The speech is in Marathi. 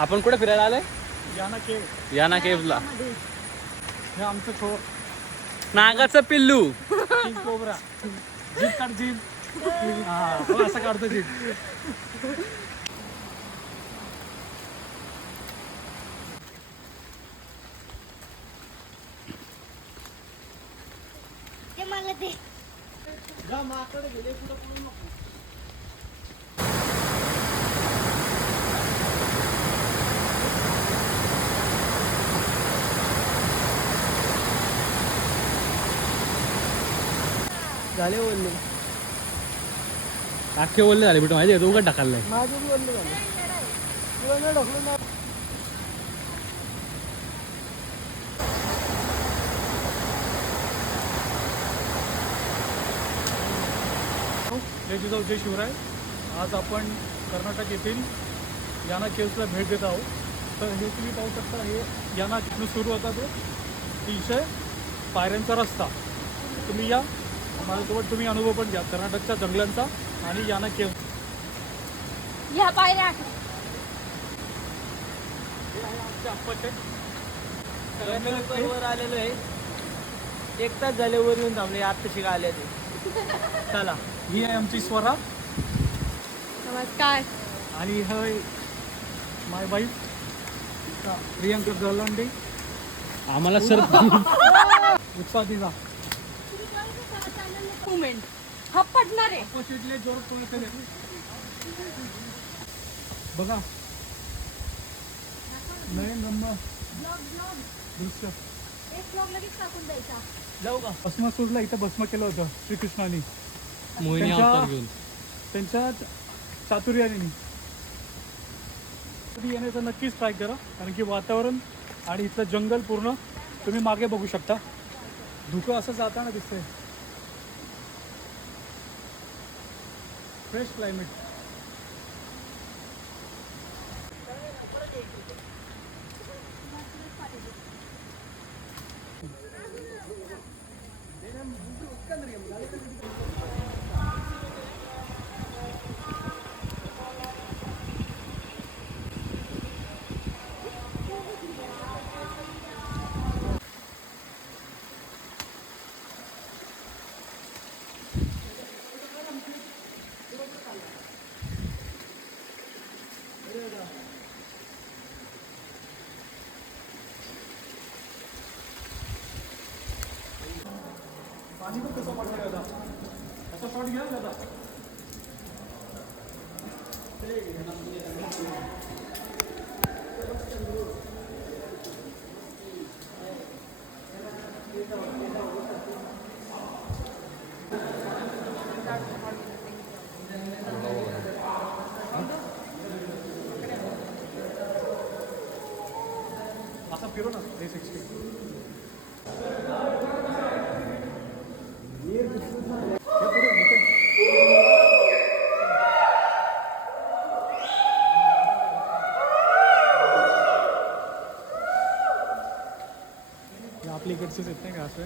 आपण कुठे फिरायला आलोय? याना केव. याना केव्हला. हे आमचं नागाचं पिल्लू. King cobra. जीप काढ जीप. हा तो असं काढतो जीप. ते मला ते जा माकडे गेले पुढे पळू नको. झाले बोलले अख्खे बोलले झाले बेटा माहिती आहे तू उघड टाकायला माझे बी बोलले झाले तुला नाही ढकलून ना. जय जिजाऊ जय शिवराय. आज आपण कर्नाटक येथील याना केव्सला भेट देत आहोत. तर हे तुम्ही पाहू शकता हे याना तिथून सुरू होता तो 300 पायऱ्यांचा रस्ता. तुम्ही या माझ्यासोबत तुम्ही अनुभव पण घ्या कर्नाटकच्या जंगलांचा आणि याना केव्स. ह्या पायऱ्या हे आहे आमचे आप्पाचे. वर आलेलो आहे 1 तास झाले वर येऊन थांबले आत्ताशी का आले ते. चला ही आहे आमची स्वरा नमस्कार. आणि hey my wife Priyanka Galande. आम्हाला सर उत्साह दिला मुमेंट हा पडणार आहे. ऑपोजिटले जोर पोहोचले बघा नवीन नंबर दृश्य. एक ब्लॉग लगेच टाकून द्यायचा. जाऊ का. भस्मासूरला इथं भस्म केलं होतं श्रीकृष्णाने मोहिनी त्यांच्या- अवतार घेऊन. त्यांच्या चातुर्याने. तुम्ही येण्याचा नक्कीच ट्राय करा कारण की वातावरण आणि इथलं जंगल पूर्ण तुम्ही मागे बघू शकता. धुकं असं जाताना दिसतंय. Fresh climate. पाणी पण कसं पडलं दादा. असा शॉट घ्या दादा. असा फिरो ना 360. आपल्या इकडचेच येत नाही का असं.